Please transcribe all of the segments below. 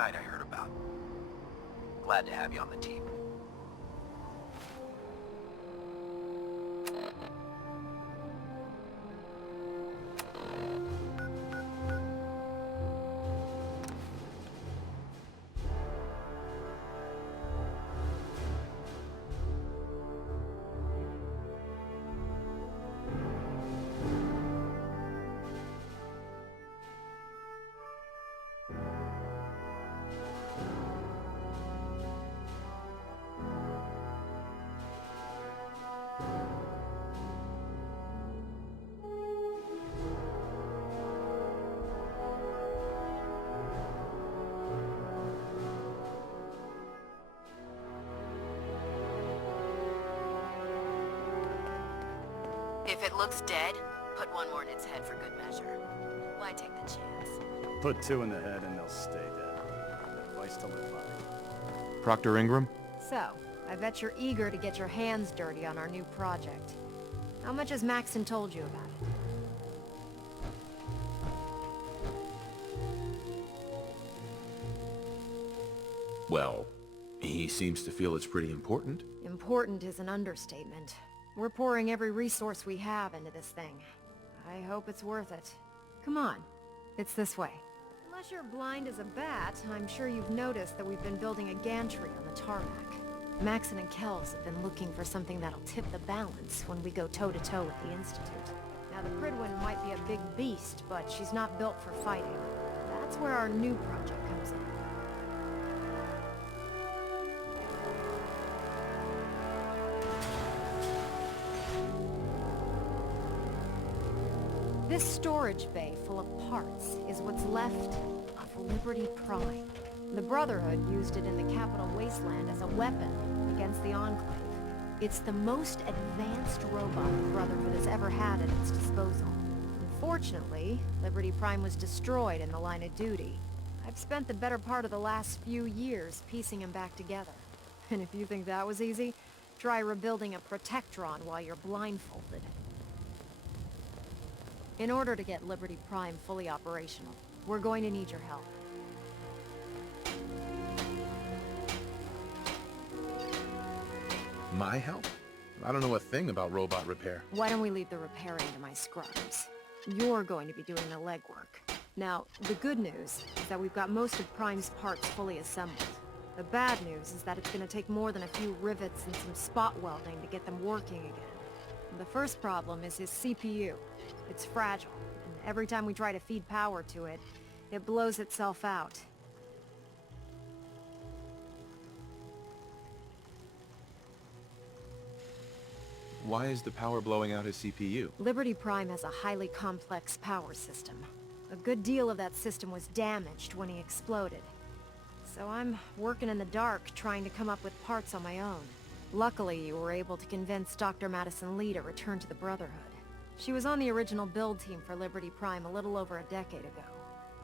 night I heard about. Glad to have you on the team. If it looks dead, put one more in its head for good measure. Why take the chance? Put two in the head and they'll stay dead. Advice to live by. Proctor Ingram? So, I bet you're eager to get your hands dirty on our new project. How much has Maxon told you about it? Well, he seems to feel it's pretty important. Important is an understatement. We're pouring every resource we have into this thing. I hope it's worth it. Come on, it's this way. Unless you're blind as a bat, I'm sure you've noticed that we've been building a gantry on the tarmac. Maxon and Kells have been looking for something that'll tip the balance when we go toe-to-toe with the Institute. Now, the Pridwin might be a big beast, but she's not built for fighting. That's where our new project comes in. This storage bay full of parts is what's left of Liberty Prime. The Brotherhood used it in the Capital Wasteland as a weapon against the Enclave. It's the most advanced robot the Brotherhood has ever had at its disposal. Unfortunately, Liberty Prime was destroyed in the line of duty. I've spent the better part of the last few years piecing him back together. And if you think that was easy, try rebuilding a Protectron while you're blindfolded. In order to get Liberty Prime fully operational, we're going to need your help. My help? I don't know a thing about robot repair. Why don't we leave the repairing to my scribes? You're going to be doing the legwork. Now, the good news is that we've got most of Prime's parts fully assembled. The bad news is that it's going to take more than a few rivets and some spot welding to get them working again. The first problem is his CPU. It's fragile, and every time we try to feed power to it, it blows itself out. Why is the power blowing out his CPU? Liberty Prime has a highly complex power system. A good deal of that system was damaged when he exploded. So I'm working in the dark, trying to come up with parts on my own. Luckily, you were able to convince Dr. Madison Lee to return to the Brotherhood. She was on the original build team for Liberty Prime a little over a decade ago.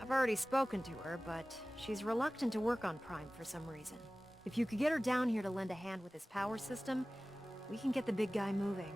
I've already spoken to her, but she's reluctant to work on Prime for some reason. If you could get her down here to lend a hand with his power system, we can get the big guy moving.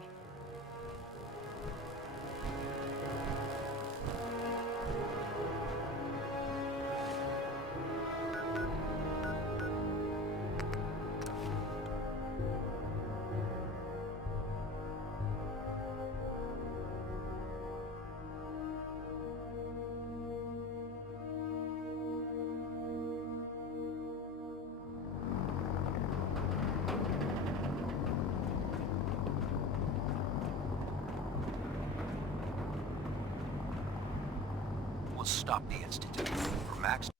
Stop the Institute. For Max...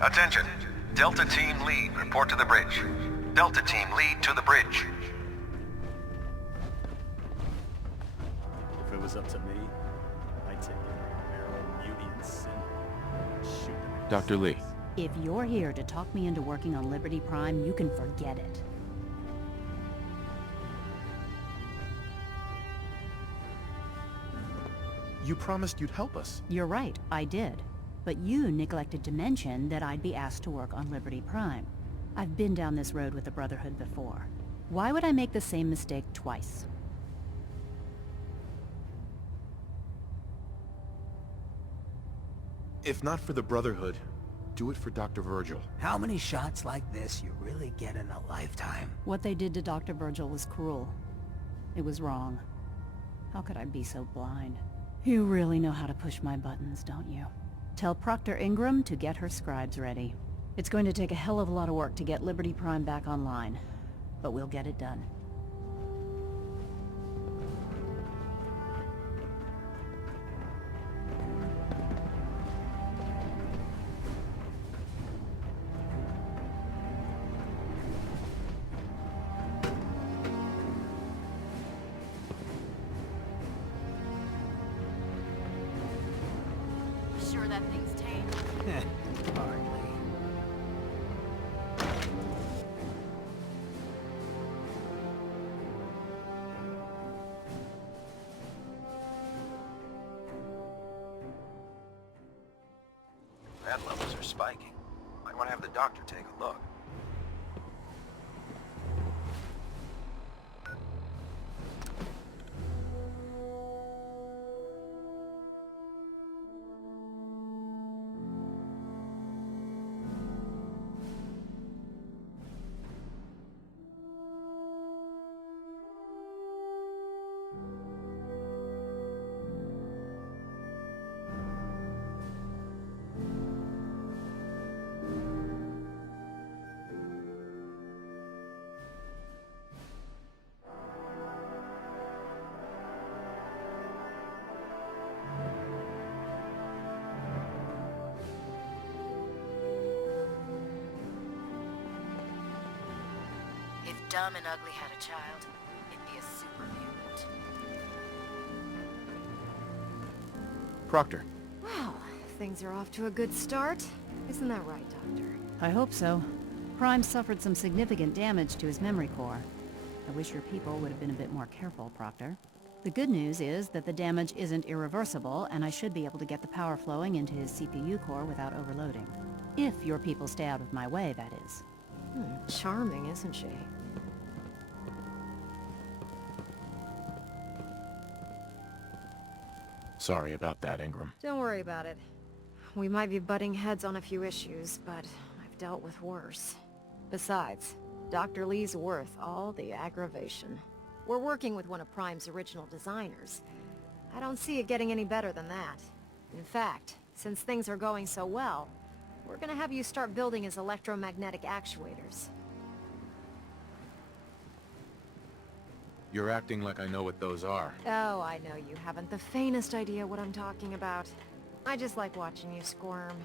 Attention. Delta Team Lead, report to the bridge. Delta Team Lead to the bridge. If it was up to me, I'd take it. Barrel beauty and sin. Shoot them in the Dr. Lee, face. If you're here to talk me into working on Liberty Prime, you can forget it. you promised you'd help us. You're right, I did. But you neglected to mention that I'd be asked to work on Liberty Prime. I've been down this road with the Brotherhood before. Why would I make the same mistake twice? If not for the Brotherhood, do it for Dr. Virgil. How many shots like this you really get in a lifetime? What they did to Dr. Virgil was cruel. It was wrong. How could I be so blind? You really know how to push my buttons, don't you? Tell Proctor Ingram to get her scribes ready. It's going to take a hell of a lot of work to get Liberty Prime back online, but we'll get it done. Sure that thing's tame? Hardly. Rat levels are spiking. Might want to have the doctor take a look. If Dumb and Ugly had a child, it'd be a super mutant. Proctor, Well, things are off to a good start. Isn't that right, Doctor? I hope so. Prime suffered some significant damage to his memory core. I wish your people would have been a bit more careful, Proctor. The good news is that the damage isn't irreversible, and I should be able to get the power flowing into his CPU core without overloading. If your people stay out of my way, that is. Charming, isn't she? sorry about that, Ingram. Don't worry about it. We might be butting heads on a few issues, but I've dealt with worse. Besides, Dr. Lee's worth all the aggravation. We're working with one of Prime's original designers. I don't see it getting any better than that. In fact, since things are going so well, we're gonna have you start building his electromagnetic actuators. You're acting like I know what those are. Oh, I know you haven't the faintest idea what I'm talking about. I just like watching you squirm.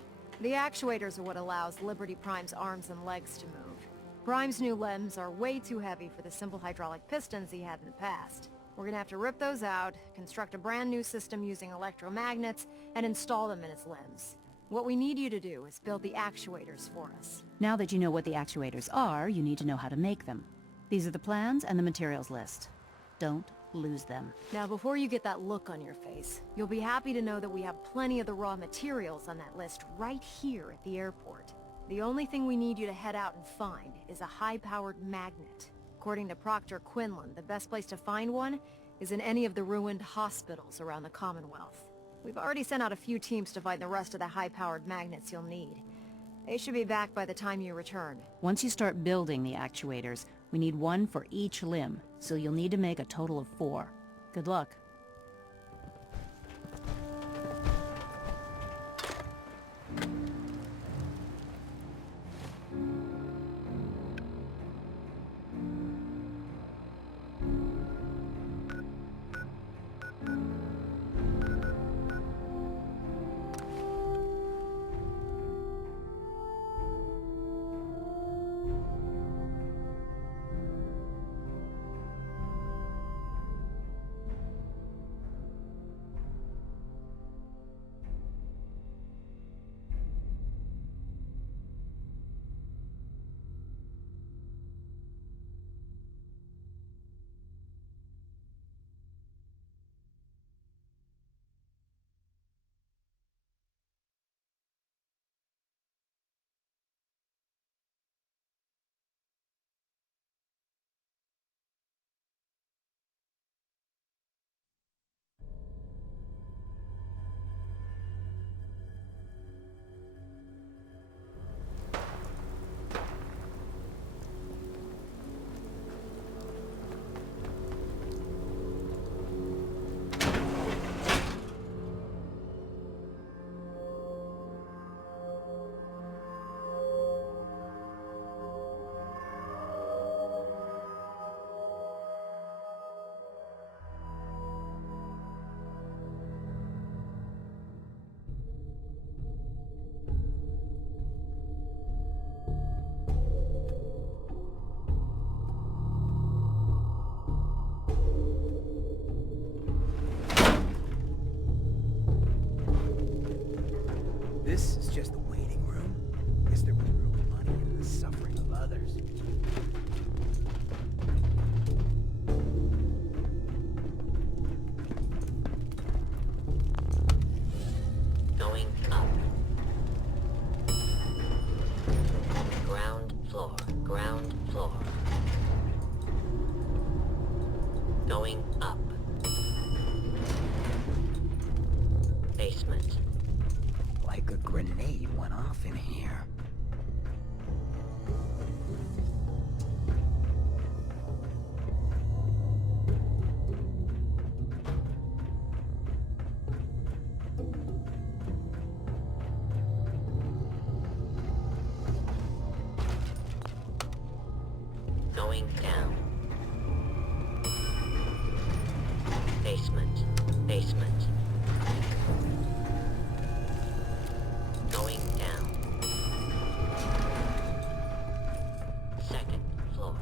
The actuators are what allows Liberty Prime's arms and legs to move. Prime's new limbs are way too heavy for the simple hydraulic pistons he had in the past. We're gonna have to rip those out, construct a brand new system using electromagnets, and install them in his limbs. What we need you to do is build the actuators for us. Now that you know what the actuators are, you need to know how to make them. These are the plans and the materials list. Don't lose them. Now, before you get that look on your face, you'll be happy to know that we have plenty of the raw materials on that list right here at the airport. The only thing we need you to head out and find is a high-powered magnet. According to Proctor Quinlan, the best place to find one is in any of the ruined hospitals around the Commonwealth. We've already sent out a few teams to find the rest of the high-powered magnets you'll need. They should be back by the time you return. Once you start building the actuators, we need one for each limb, so you'll need to make a total of 4. Good luck. This is just the waiting room. Guess there was real money in the suffering of others. Going up. Ground floor. Ground floor. Going up. Basement. Like a grenade went off in here. Going down. Basement. Basement. Going down. Second floor.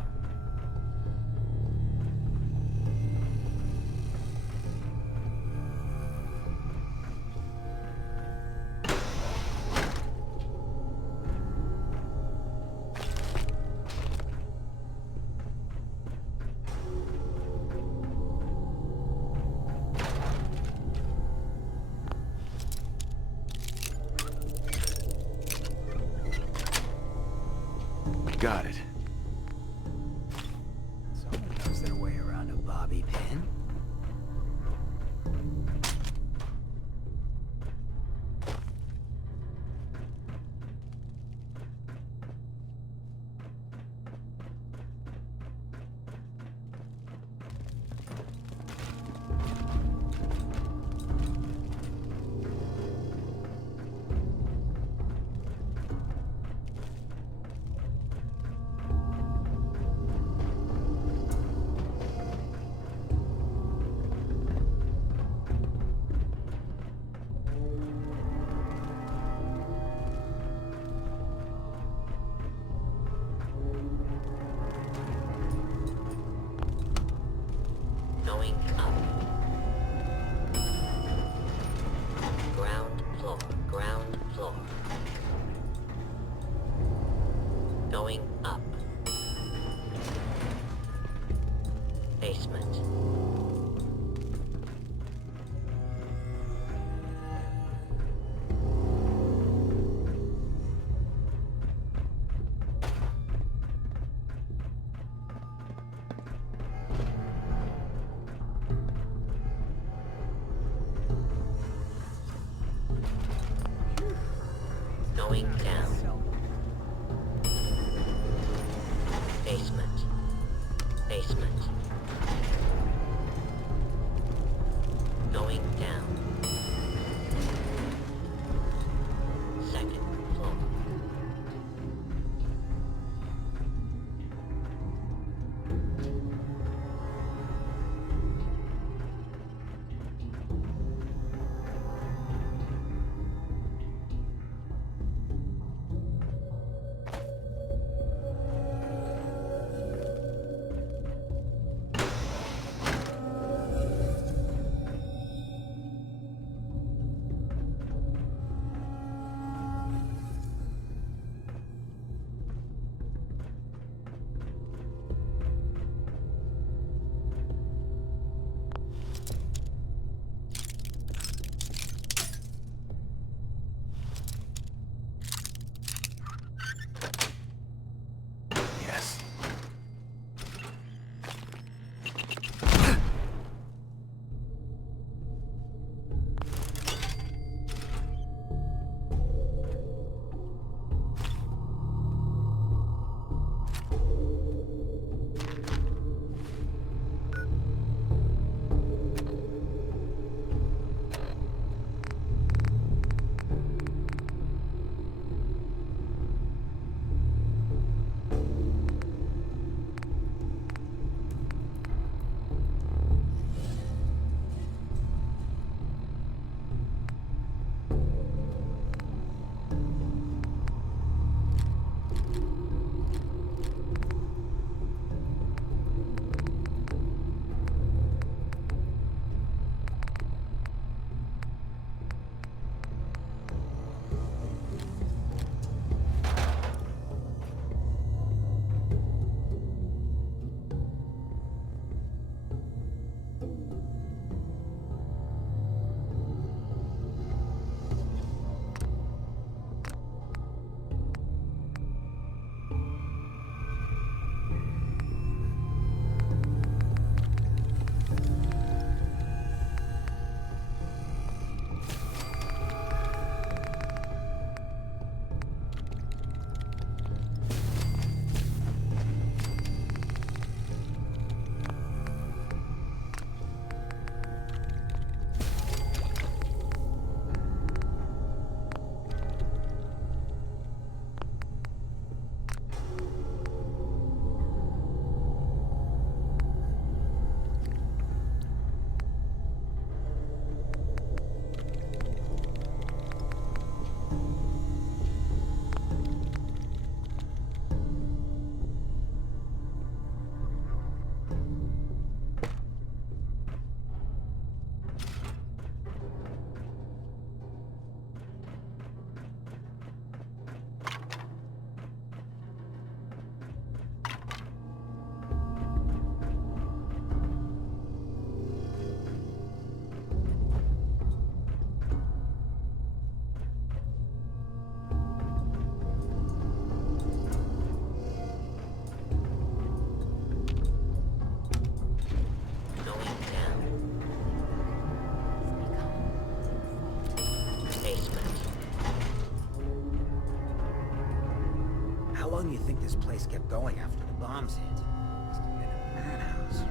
you think this place kept going after the bombs hit? Must have been a madhouse.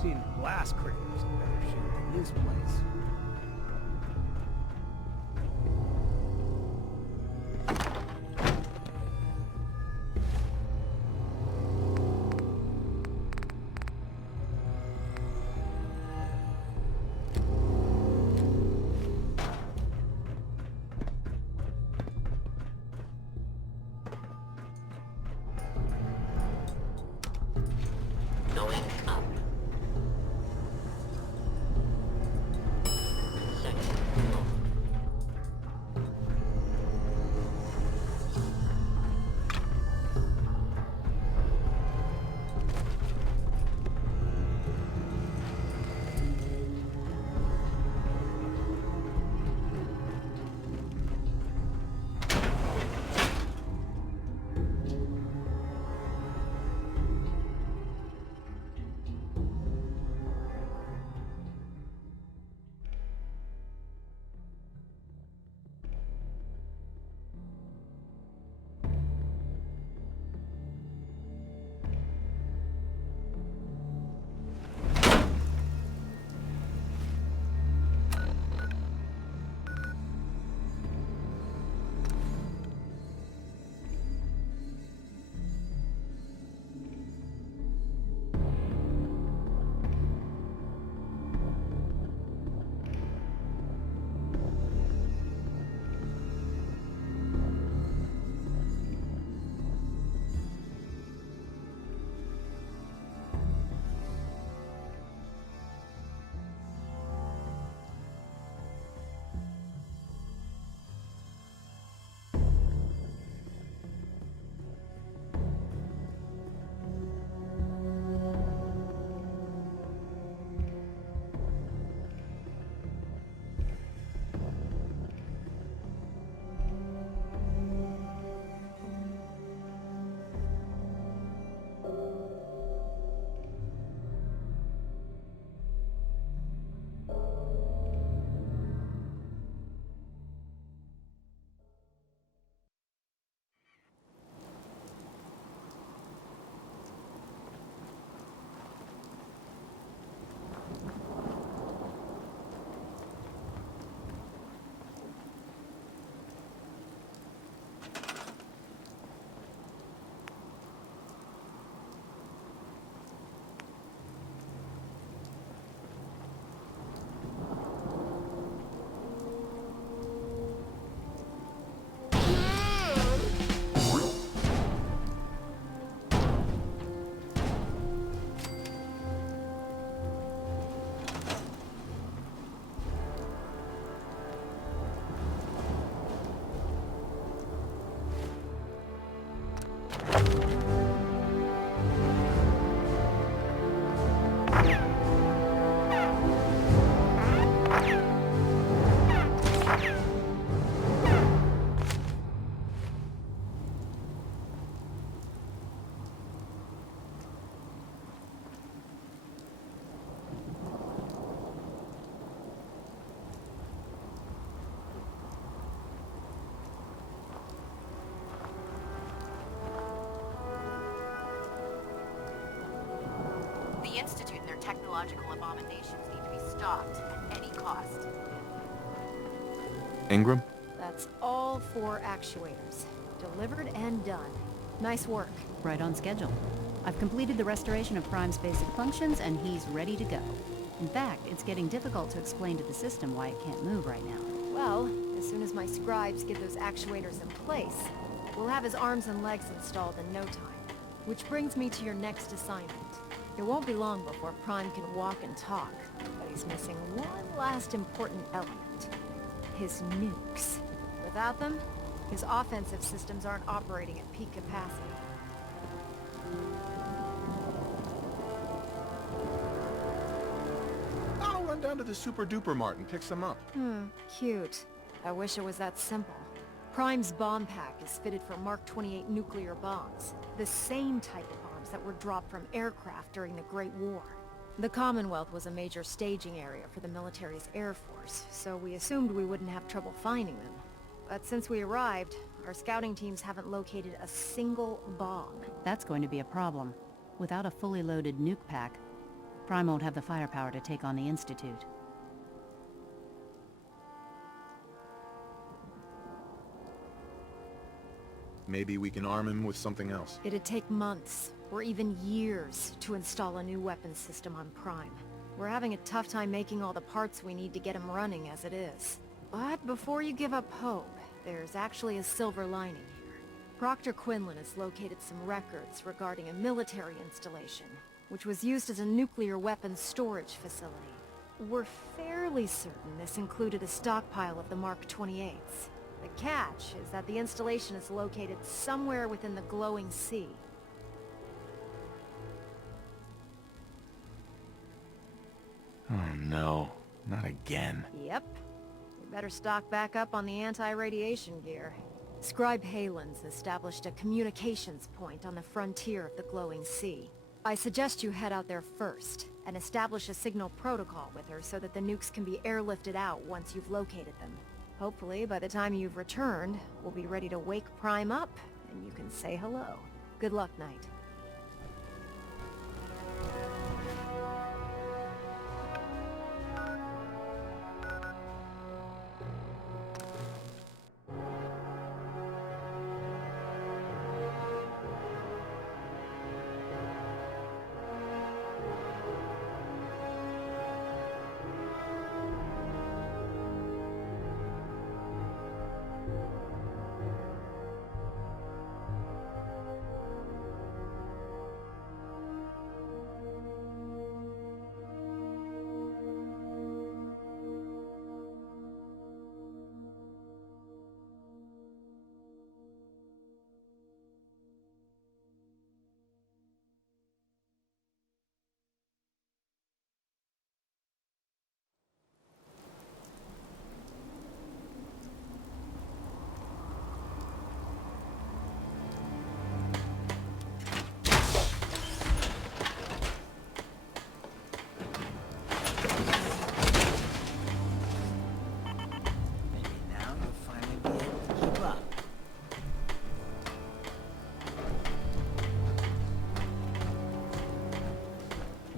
Seen blast craters and better shit than this place. Going up. Second floor. The Institute and their technological abominations need to be stopped at any cost. Ingram? That's all 4 actuators. Delivered and done. Nice work. Right on schedule. I've completed the restoration of Prime's basic functions, and he's ready to go. In fact, it's getting difficult to explain to the system why it can't move right now. Well, as soon as my scribes get those actuators in place, we'll have his arms and legs installed in no time. Which brings me to your next assignment. It won't be long before Prime can walk and talk, but he's missing one last important element. His nukes. Without them, his offensive systems aren't operating at peak capacity. I'll run down to the Super Duper Mart and pick some up. Cute. I wish it was that simple. Prime's bomb pack is fitted for Mark 28 nuclear bombs, the same type of bombs that were dropped from aircraft during the Great War. The Commonwealth was a major staging area for the military's air force, so we assumed we wouldn't have trouble finding them. But since we arrived, our scouting teams haven't located a single bomb. That's going to be a problem. Without a fully loaded nuke pack, Prime won't have the firepower to take on the Institute. Maybe we can arm him with something else. It'd take months, or even years, to install a new weapons system on Prime. We're having a tough time making all the parts we need to get him running as it is. But before you give up hope, there's actually a silver lining here. Proctor Quinlan has located some records regarding a military installation, which was used as a nuclear weapons storage facility. We're fairly certain this included a stockpile of the Mark 28s. The catch is that the installation is located somewhere within the glowing sea. Oh no, not again. Yep. We better stock back up on the anti-radiation gear. Scribe Halen's established a communications point on the frontier of the glowing sea. I suggest you head out there first, and establish a signal protocol with her so that the nukes can be airlifted out once you've located them. Hopefully, by the time you've returned, we'll be ready to wake Prime up, and you can say hello. Good luck, Knight.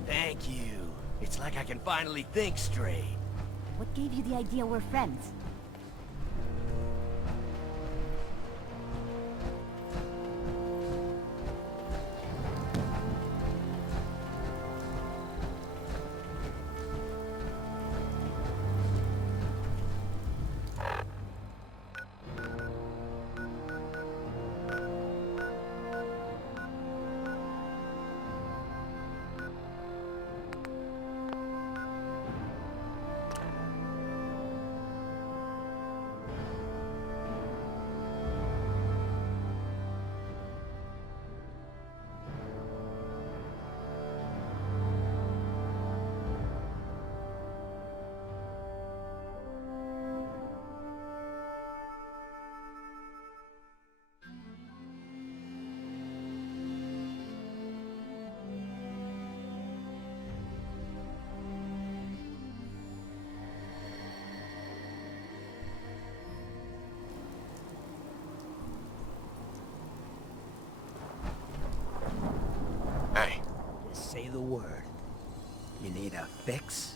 Thank you. It's like I can finally think straight. What gave you the idea we're friends? Hey, Just say the word. You need a fix?